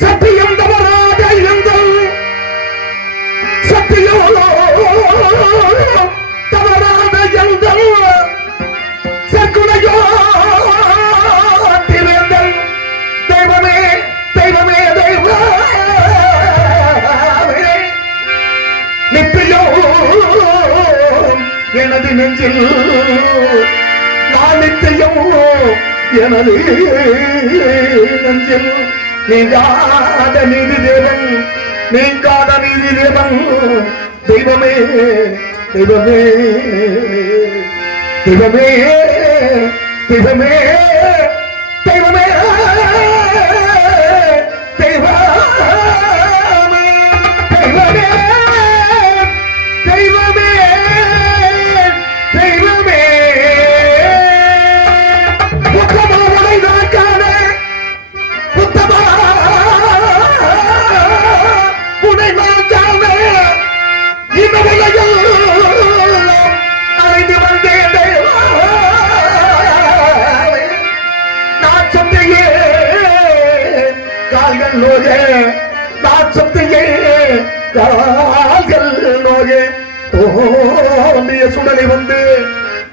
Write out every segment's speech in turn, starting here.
சத்தியம் தவறாத இருந்தல் சத்தியம் தவறாத இருந்தல் சக்குனையோ திறந்தல் தெய்வமே தெய்வமே தெய்வமே நித்தியோ எனது நெஞ்சில் நான் நித்தியம் எனது நெஞ்சில் நீங்காத நீதி தேவன் நீங்காத நீதி தேவன் தெய்வமே தெய்வமே தெய்வமே தெய்வமே தெய்வமே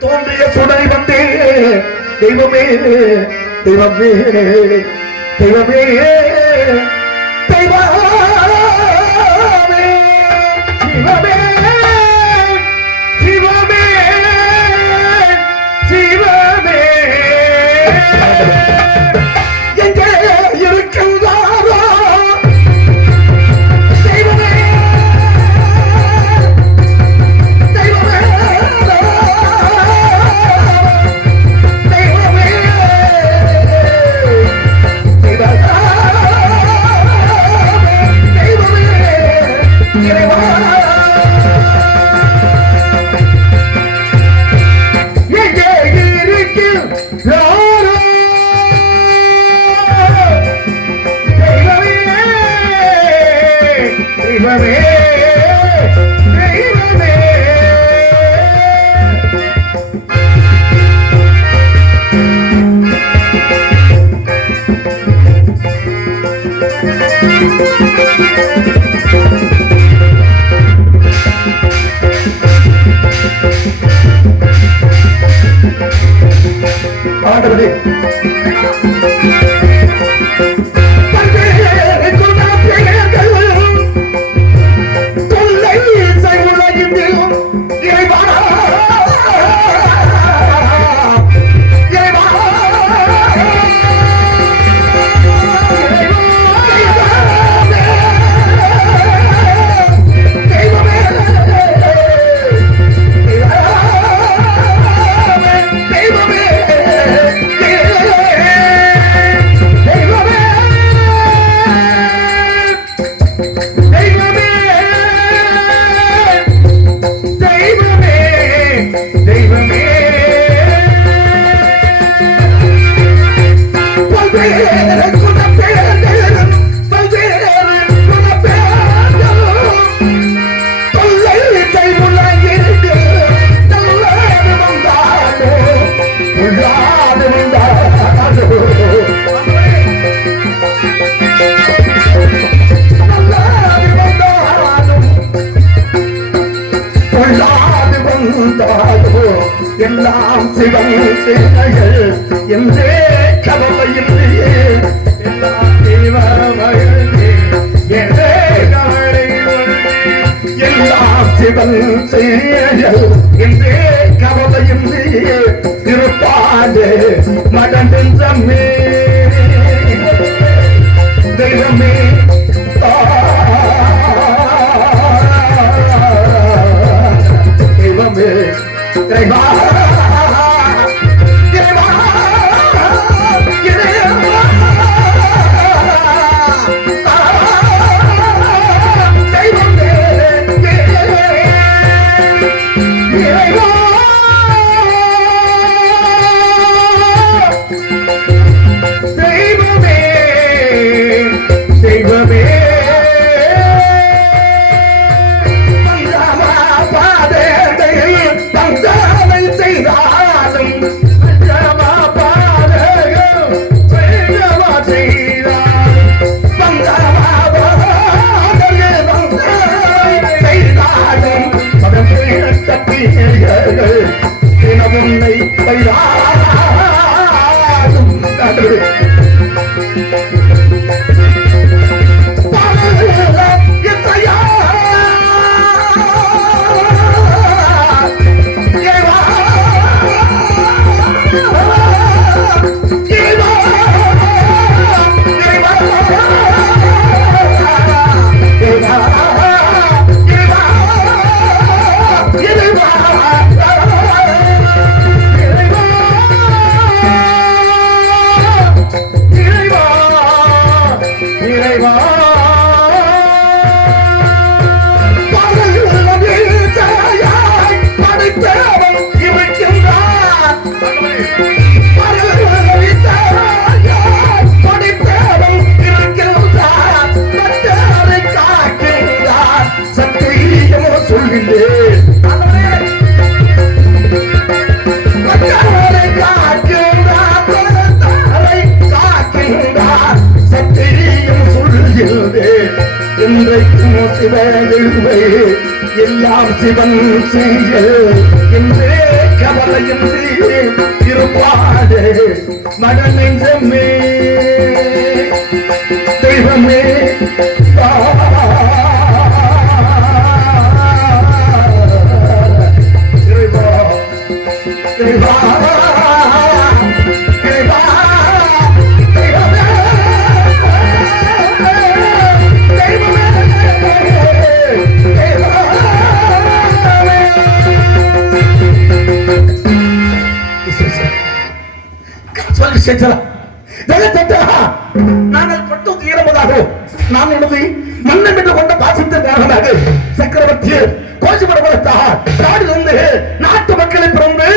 தோன்றிய சுடலை வந்து தெய்வமே தெய்வமே தெய்வமே தெய்வமே சிவமே சிவமே எங்கே இருக்கின்றாரோ தெய்வமே தெய்வமே தெய்வமே தெய்வமே இறைவா ஆண்டவரே எல்லாம் சிவன் சேனைகள் என்றே கவலையில்லையே எல்லாம் தேவமகளே என்றே கவலை எல்லாம் சிவன் சேனைகள் என்றே கவலையில்லையே திருப்பாண்டே இறைவா இறைவா இறைவா தெய்வமே இறைவா தெய்வமே தெய்வமே உன்னை எல்லாம் சிவன் செய்ய என்றே கவலையின்றி இருப்பாடு மனநெஞ்சமே தெய்வமே இறைவா இறைவா நாங்கள் பட்டு தீரமுதாக நாம் எனது மன்னம் என்று கொண்ட பாசத்தை காரணமாக சக்கரவர்த்தி கோஷப்படுவதற்காக நாடிலிருந்து நாட்டு மக்களை பிறந்து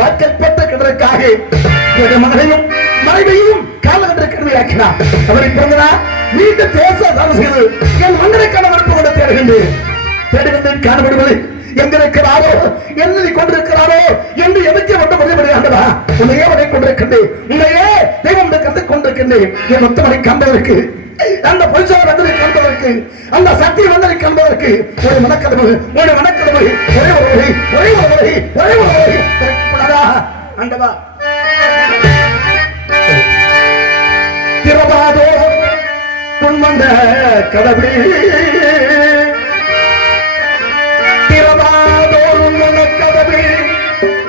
வாக்கப்பட்ட கிடற்காக மகனையும் மனைவியையும் காலகட்ட கருவியாக்கினார். அவரை பிறந்தனார் மீண்டும் பேச செய்து என் மன்னரைக்கான மறுப்பு கொண்டு தேடுகின்றேன். தேடுகின்ற காணப்படுவது எங்கிருக்கிறாரோ என்னை கொண்டிருக்கிறாரோ என்று எனக்கு மட்டும் முடிவடையாண்டதா உன்னையே வரை கொண்டிருக்கின்றேன். உன்னையே தெய்வம் கற்றுக் கொண்டிருக்கின்றேன். என் ஒத்தவனை கண்டதற்கு அந்த பொய்சார வந்ததை கண்டதற்கு அந்த சக்தி வந்ததை கண்டதற்கு ஒரு மனக்கதவு ஒரே அண்டவா திரவாதோ பொன்மண்ட கதவு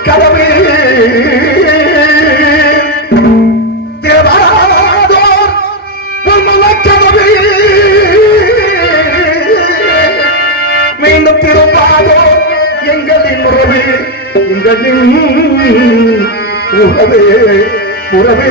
கதவு தேவாதோர் கதவு மீண்டும் திருப்பாதோ எங்களின் உறவு எங்களின் உறவே உறவே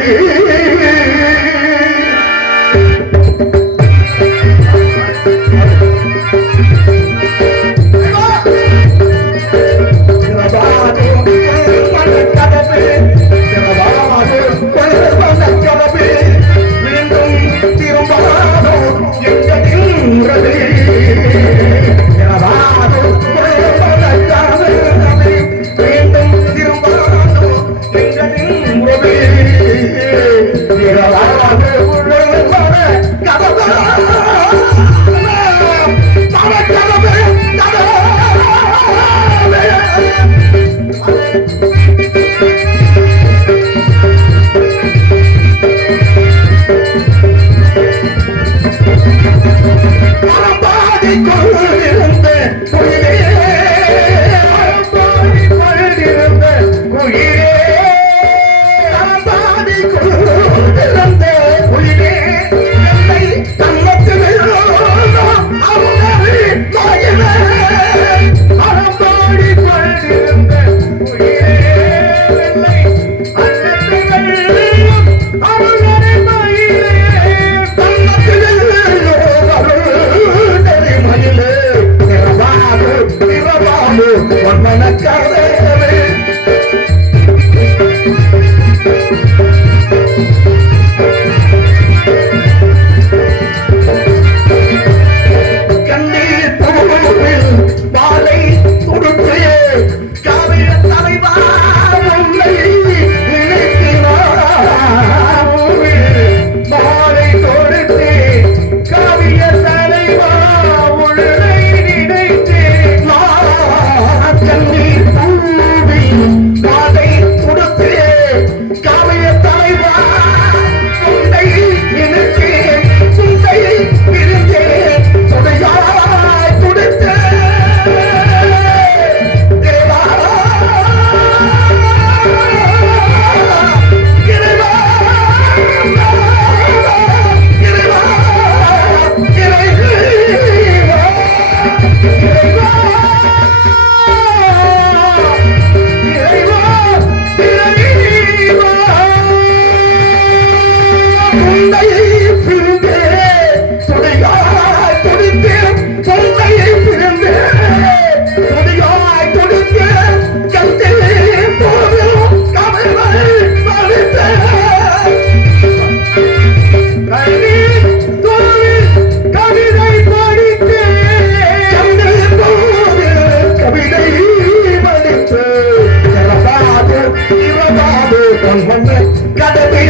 உன் மண்ண கதவு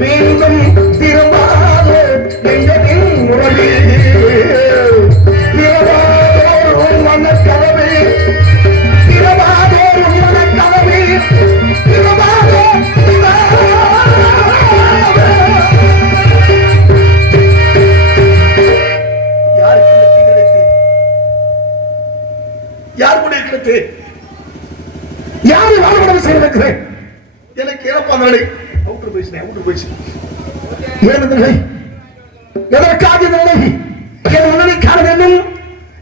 மீண்டும் திரும்பாதோ நெஞ்சத்தின் முரளி திருவாதோர் உன் மண்ண கதவு திருவாதோர் உன் மண்ண கதவு திருவாதோ யார் கூட இருக்கிறது யாரு வாழ்வடம் செய்திருக்கிறேன் எனக்கு இறப்பானே அவுட்டர் போயிடுச்சு ஏனென்றை எதற்காக நிலை என் உணவை காண வேண்டும்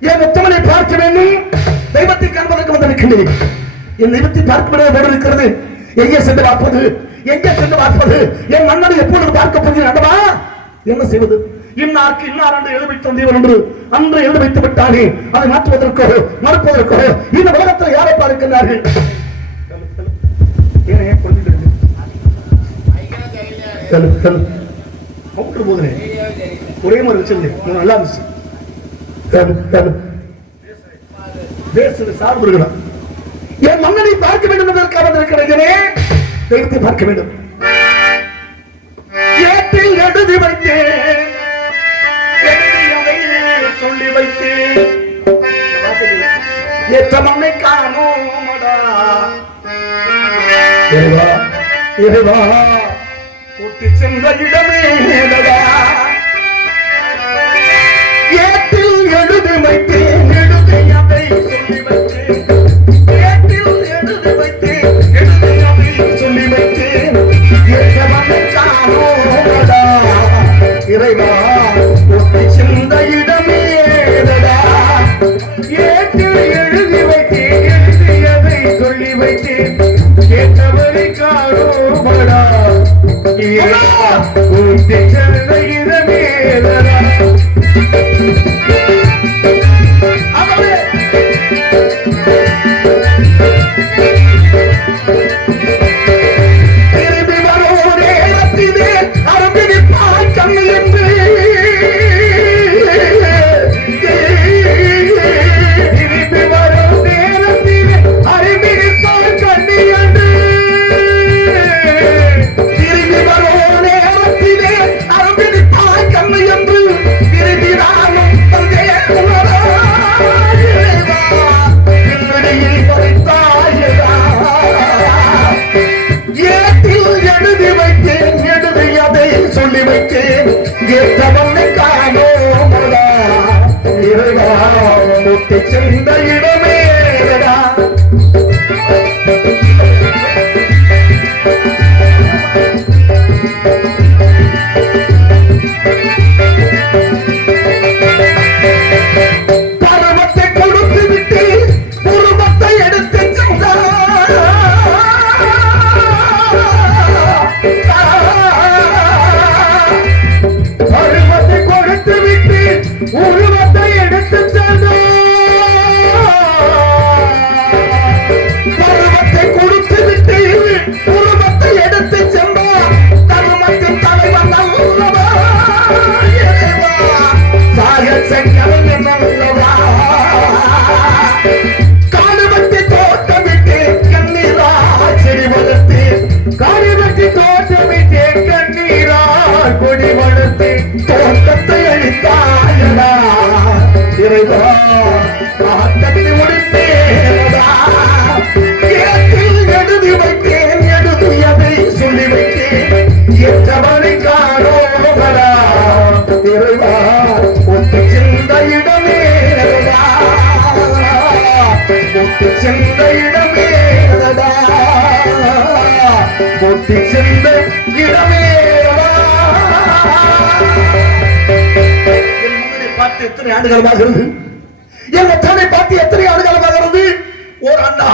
என் உத்தமனை பார்க்க வேண்டும் தெய்வத்தை காண்பதற்கு வந்திருக்கின்றேன் என் தெய்வத்தை பார்க்க வேறு இருக்கிறது எங்கே சென்று பார்ப்பது என் மன்னரை எப்பொழுது பார்க்க போகிறேன் அல்லவா என்ன செய்வது இன்னாருக்கு இன்னார் என்று எழுதி தந்தீவன் என்று அன்று எழுதி வைத்து விட்டானே அதை மாற்றுவதற்கோ மறுப்பதற்கோ இந்த உலகத்தில் யாரை பார்க்கிறார்கள் ஒரே மாதிரி வச்சிருந்தேன் நல்லா இருந்துச்சு சார்பு என் மன்னனை பார்க்க வேண்டும் என்பதற்காக வந்திருக்கிறேன் தெய்வத்தை பார்க்க வேண்டும் ஏற்றில் எழுதி வைத்தேன் சொல்லி வைத்தேன் ஏற்ற மண்ணை காணோமடா இறைவா கூட்டி சென்ற இடமே ஏற்றில் எழுதி வைத்தேன் எழுதியதை சொல்லி வைத்தேன் ஏற்றில் எழுதி வைத்தேன் எழுதியதை சொல்லி வைத்தேன் ஏற்ற மண்ணை காணோமடா இறைவா கூட்டி சென்ற இடமே ஏற்றில் எழுதி வைத்தேன் எழுதியதை சொல்லி வைத்தேன் கேட்டவரை காணோமடா கூட்டி சென்ற இடமே திரும்பி வரோரே ரத்தினே அரபினிப்பாய் கண்ணு என்று திரும்பி வரும் நேரத்திலே அரபினிப்பாய் கண்ணு என்று திரும்பி வரும் நேரத்திலே அரபினிப்பாய் கண்ணு என்று திரும்பி நானும் தந்தே எழுதி வைத்தேன் எழுதியதை சொல்லி வைத்தேன் ஏற்றவனை காணோமடா இறைவா முட்டி சென்ற இடமேடா பருவத்தை கொடுத்து விட்டு உருவத்தை எடுத்து சென்றார் பருவத்தை கொடுத்து விட்டு உருவத்தை எடுத்து பருவத்தை கொடுத்து விட்டு உருவத்தை எடுத்து சென்றார் தருமத்தின் தலைவன் அல்லவா சாகசங்கவன் அல்லவா காடுவத்தை தோட்டமிட்டு கண்ணீரா செடி வளர்த்து காடுவத்தை தோட்டமிட்டு கண்ணீரா கொடி வளர்த்து தோட்டத்தை அழித்தாயடா இறைவா ஆட்டத்தை முடித்தேனடா ஏற்றில் எழுதி வைத்தேன் எழுதியதை சொல்லி வைத்தேன் ஏற்றவனை காணோமடா இறைவா ஒட்டு சென்ற இடமேடா ஒட்டு சென்ற இடமேடா ஒட்டு சென்ற இடமேடா என் மகனை பார்த்து எத்தனை ஆண்டுகளமாகிறது என் மகனை பார்த்து எத்தனை ஆண்டுகளமாகிறது ஒரு ஆண்டா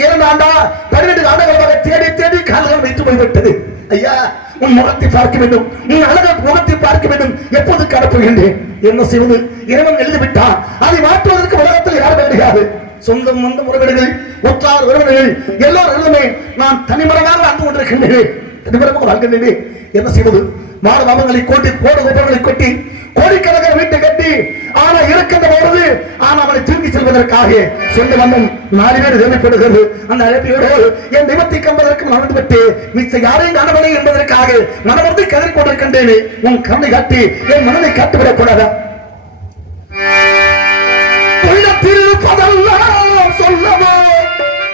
2 ஆண்டா 12 ஆண்டுகளாக தேடி தேடி கால்கள் வைத்து போய்விட்டது ஐயா உன் முகத்தை பார்க்க வேண்டும் உன் அழகான முகத்தை பார்க்க வேண்டும் எப்போது காணப்போகின்றேன் என்ன செய்வது இறைவன் எழுதிவிட்டான் அதை மாற்றுவதற்கு உலகத்தில் யாரும் கிடையாது சொந்தம் வந்த உறவினர்கள் ஒற்றார் உறவினர்கள் எல்லோருமே நான் தனிமரமாக வாழ்ந்து கொண்டிருக்கின்றேன் தனிமரமாக வாழ்கின்றேன் என்ன செய்வது மாட பாபங்களை கொட்டி கோடு கோபங்களை கொட்டி கோடிக்கணக்கான வீட்டை கட்டி ஆனா இருக்கின்ற பொழுது ஆனா அவனை தூக்கி செல்வதற்காக சொந்த மன்னன் 4 பேர் தேவைப்படுகிறது. அந்த அழைப்பையோடு என் தெய்வத்தை கம்பதற்கு நடந்து விட்டு மிச்ச யாரையும் காணவில்லை என்பதற்காக மனமர்ந்து கதறி கொண்டிருக்கின்றேனே, உன் கருணை காட்டி என் மனதை காட்டுவிடக் கூடாதா? பதெல்லாம் சொல்லவோ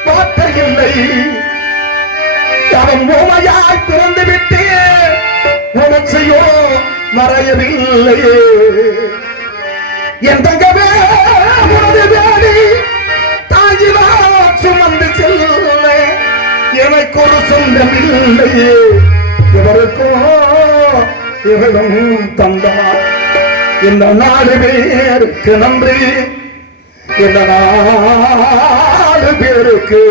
வார்த்தை இல்லை, அவன் ஓமையாய் பிறந்து விட்டே உணர்ச்சியோ மறையவில்லையே. என் தங்கவே உனது வேடி தாயிலா சுமந்து செல்ல எனக்கு ஒரு சொந்தம் இல்லையே. இவருக்கோ இவளும் தந்தமா இந்த 4 பேருக்கு நன்றி, இந்த 4 பேருக்கு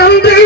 நன்றி.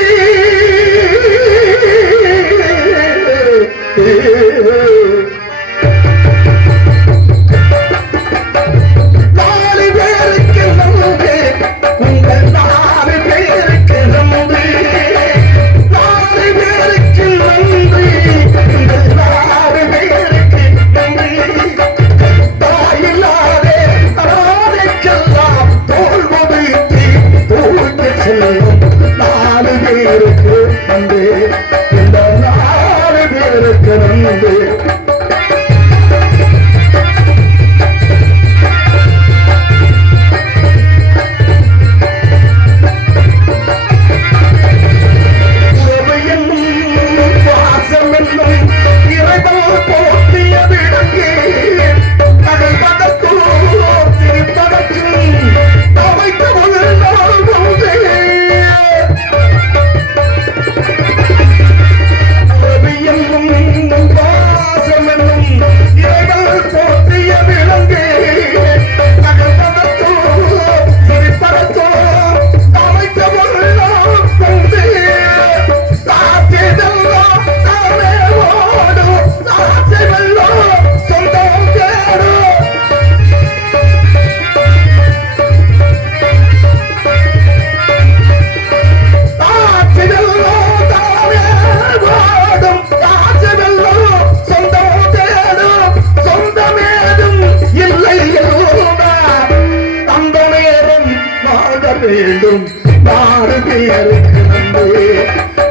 வேண்டும் 4 பேருக்கு நன்றி,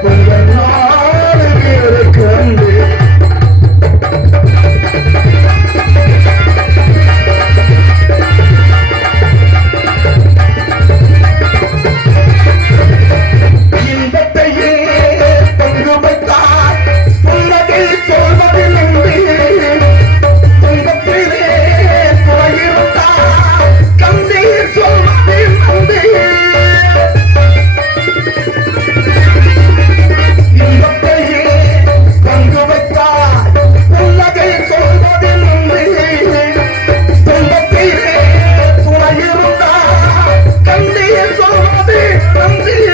உங்கள் 4 பேருக்கு நன்றி. இன்பத்தையே பங்கு வைத்தார் புன்னகை சொல்வதில் நன்றி, துன்பத்திலே துறையிருந்தார் கண்ணீர் சொல்வதில் நன்றி. இன்பத்தையே பங்கு வைத்தார் புன்னகை சொல்வதில் நன்றி, துன்பத்திலே துறையிருந்தார் கண்ணீர் சொல்வதில் நன்றி.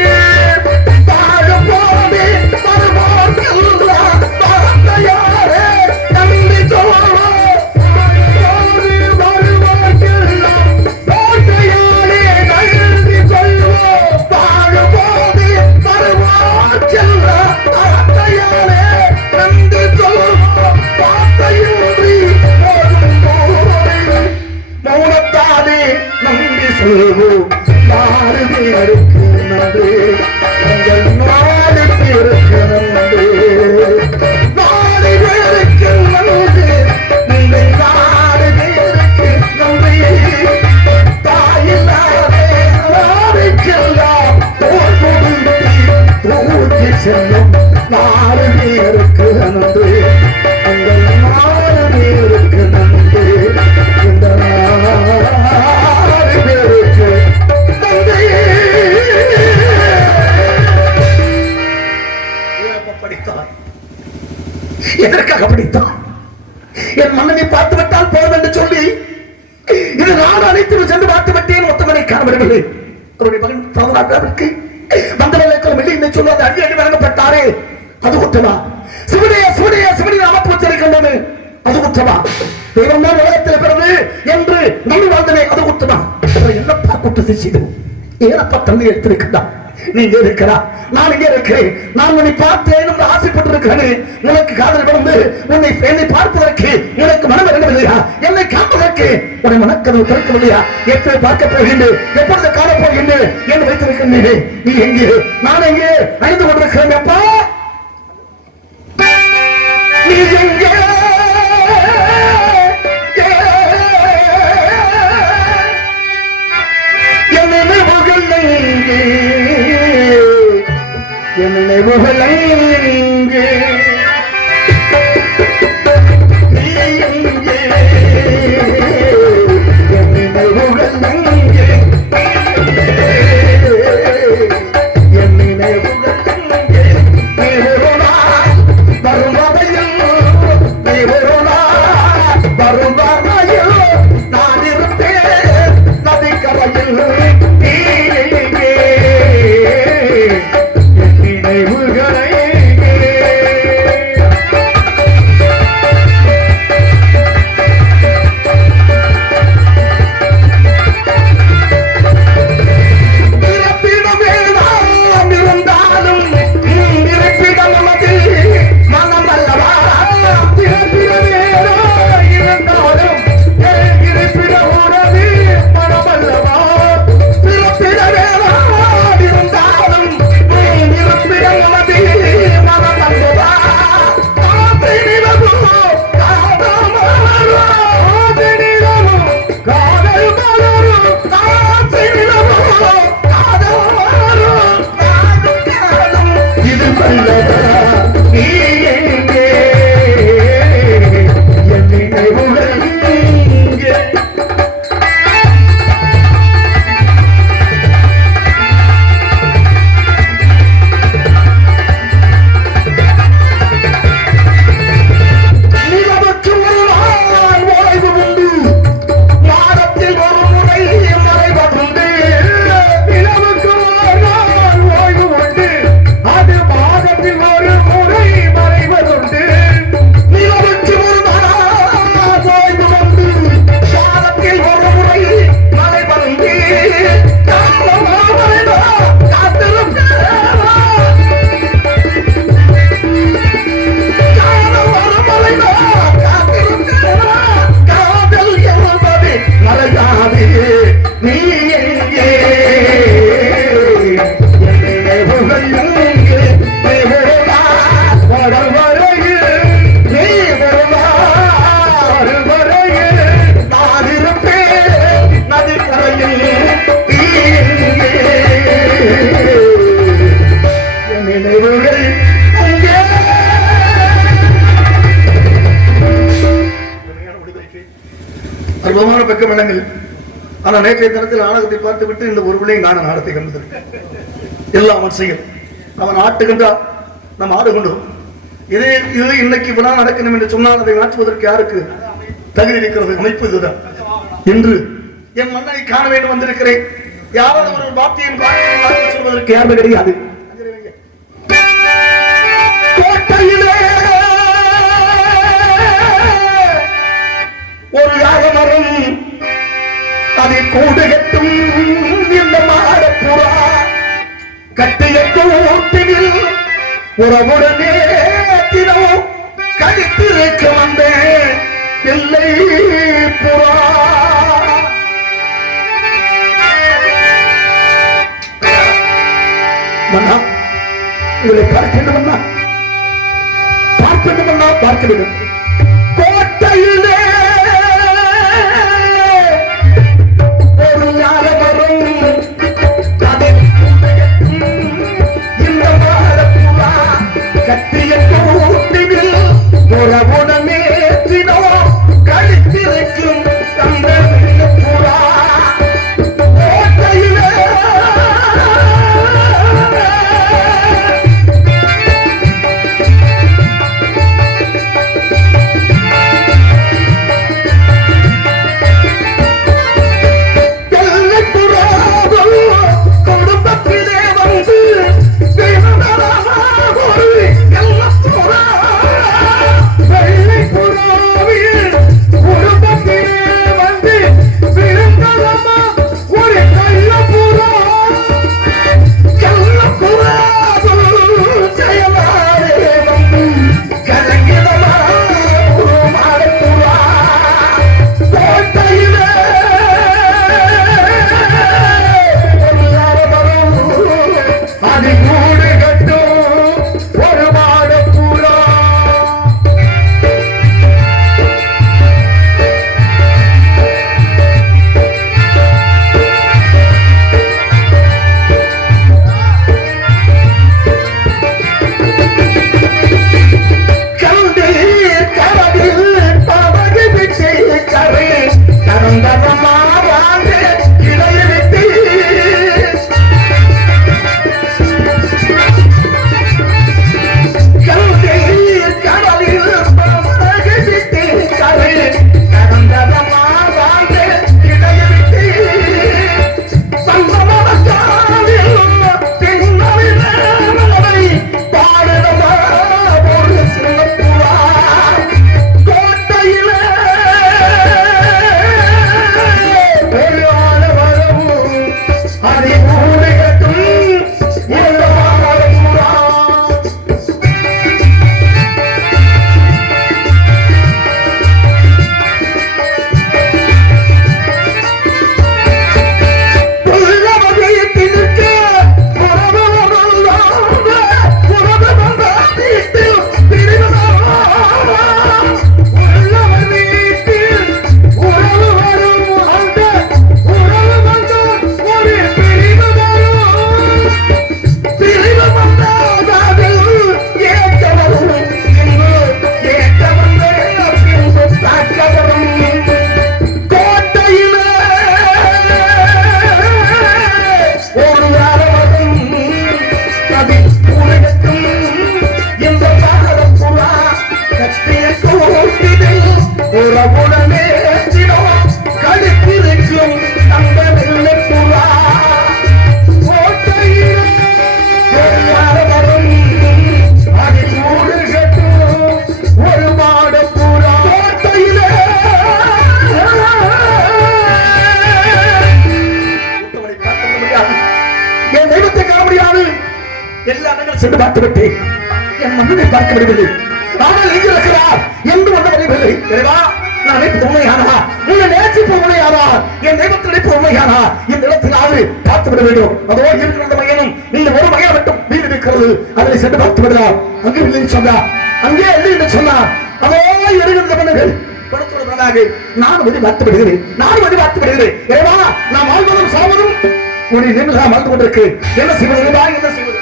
சொல்வோம் 4 பேருக்கு நன்றி, உங்கள் 4 பேருக்கு நன்றி, 4 பேருக்கு நன்றி, உங்கள் 4 பேருக்கு நன்றி. தாயில்லாதே யாருக்கெல்லாம் தோல் கொடுத்து தூக்கி செல்லும் 4 பேருக்கு நன்றி, உங்கள் 4 பேருக்கு நன்றி. இந்த 4 பேருக்கு நன்றி. படித்தார், எதற்காக படித்தார்? என் மன்னனை பார்த்து விட்டால் போதும் என்று சொல்லி இது நாடு அனைத்து சென்று பார்த்து விட்டேன், ஒத்தமனை காணவில்லை. அவருடைய மகன் பிரபலாவிற்கு மந்திரங்கள் வெளியே சொல்வது அடி அடி வழங்கப்பட்டாரே, அது குற்றமா? சிவனைய சிவனைய சிவனைய அமைப்பு வச்சிருக்கின்றது, அது குற்றமா? தெய்வம் தான் உலகத்தில் பிறகு என்று நம்பி வாழ்ந்தனே, அது குற்றமா? என்னப்பா குற்றத்தை செய்தோம்? ஏனப்பா தண்ணி எடுத்திருக்கிறார்? நீ இங்கே இருக்கிறா, நான் இங்கே இருக்கிறேன். நான் உன்னை பார்த்தேன் என்று ஆசைப்பட்டிருக்கிறேன். உனக்கு காதல் விழுந்து என்னை பார்ப்பதற்கு உனக்கு மனம் வரவில்லையா? என்னை காப்பதற்கு உன்னை மனக்கதவு திறக்கவில்லையா? எப்போது பார்க்க போகின்றேன், எப்பொழுது காணப் போகின்றேன் என்று வைத்திருக்கின்றேன். நீ எங்கே, நான் எங்கே அணிந்து கொண்டிருக்கிறேன். அப்பா நீ எங்கே, என் நினைவுகள் எங்கே, என் நினைவுகள் எங்கே, நீ எங்கே, என் நினைவுகள் எங்கே, என் நினைவுகள் எங்கே, நீ ஒரு நாள் வரும் வரையில், நீ ஒரு நாள் வரும் வரையில் நான் இருப்பேன் நதிக்கரையில். நீ எங்கே, என் நினைவுகளை அற்புதமான பக்க விளங்கள். ஆனா நேற்றைய தினத்தில் நாடகத்தை பார்த்து விட்டு இந்த ஒரு பிள்ளையும் காண நாடத்தை கண்டது. எல்லா மனுஷையும் அவன் ஆட்டுகின்றான், நாம் ஆடுகின்றோம். இது இன்னைக்கு விழா நடக்கணும் என்று சொன்னால் அதை மாற்றுவதற்கு யாருக்கு தகுதி இருக்கிறது? அமைப்பு இதுதான். இன்று என் மன்னனை காண வேண்டும் வந்திருக்கிறேன். யாராவது ஒரு வார்த்தையின் சொல்வதற்கு யாரும் கிடையாது. கோட்டையிலே ஒரு யாகமரம், அதில் கூடு கட்டும் இந்த மாடப்புறா, கட்டிய கூட்டினில் உறவுடனே தினமும் கடித்திருக்க வந்த பிள்ளை புறா. மன்னா, உங்களை பார்க்க வேண்டுமன்னா பார்க்க வேண்டுமன்னா பார்க்க வேண்டும். கோட்டையிலே ஒரு யாகமரம், இந்த மாடப்புறா, கட்டிய கூட்டினில் உறவுடனே தினம் கழித்திருக்கும் தந்த புறா. கோட்டையிலே குடும்பத்திலே வந்து விட்டேன். என் மன்னனை பார்க்க விடவில்லை. ஆனால் எங்கே இருக்கிறார் என்று வந்து அறியவில்லை. இறைவா, நான் நினைப்பு உண்மையானா, உன்னை நேசிப்பு உண்மையானா, என் தெய்வத்தில் நினைப்பு உண்மையானா, இந்த இடத்திலாவது பார்த்து விட வேண்டும். அதோ இருக்கிற மையனும் இந்த ஒரு மையம் மட்டும் வீடு இருக்கிறது, அதை சென்று பார்த்து விடலாம். அங்கே இல்லை சொன்னா, அங்கே இல்லை என்று சொன்னா, அதோ இருக்கிற மன்னர்கள் நான் வந்து பார்த்து விடுகிறேன். நான் வந்து பார்த்து விடுகிறேன். இறைவா, நான் வாழ்வதும் சாவதும் உன்னை நின்று நான் வாழ்ந்து கொண்டிருக்கு. என்ன செய்வது? என்ன செய்வது?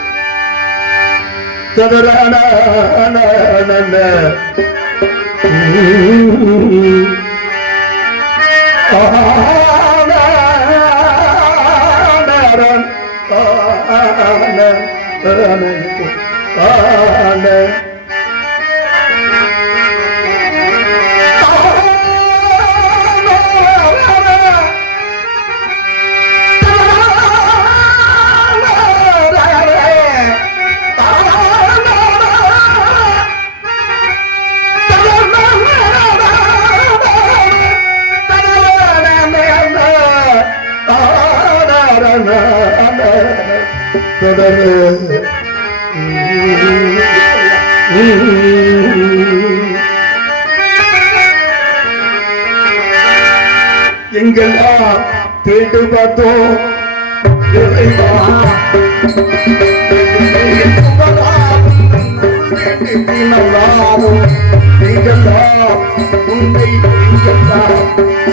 எங்கெல்லாம் தேடு பார்த்தோம்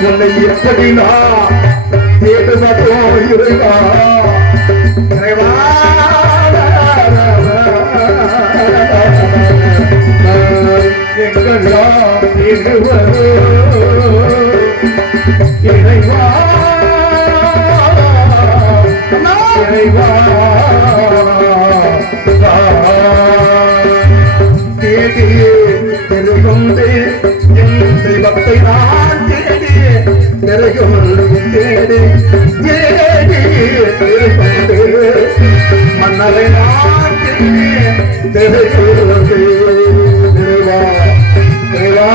உன்னை எப்படி நான் தேடு பார்த்தோம் இறைவா. எங்கெல்லாம் தேடுவதோ இறைவா, இறைவா, தேடியே தெருகொண்டு என் தெய்வத்தை நான் தேடியே தெருகொண்டு தேடி தேடியே தெருகொண்டு மன்னரை நான் தேடியே தெருகொண்டு இறைவா, இறைவா.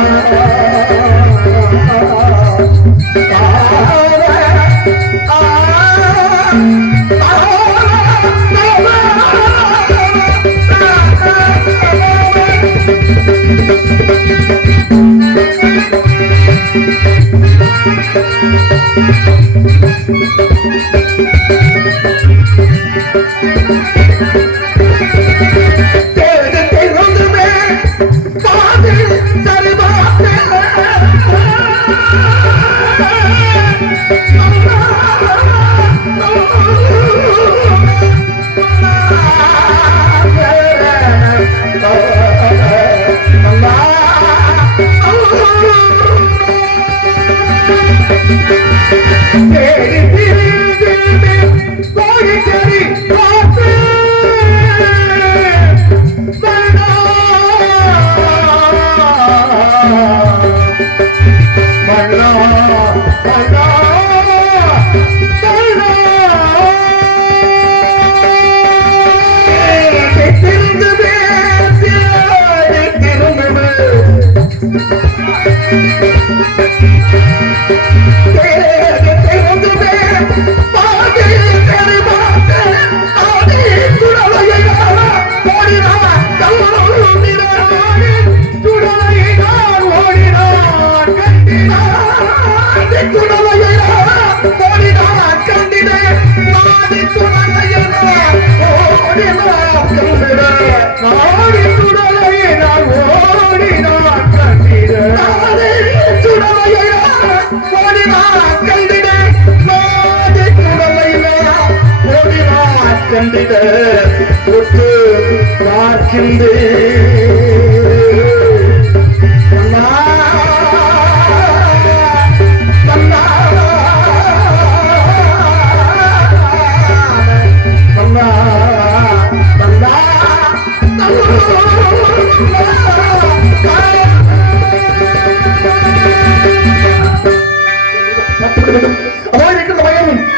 கண்டிட ஒத்து பார்க்கின்றேன்.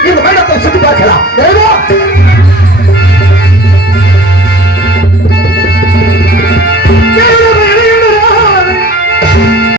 இந்த பயணத்தை சுற்றி பார்க்கலாம்.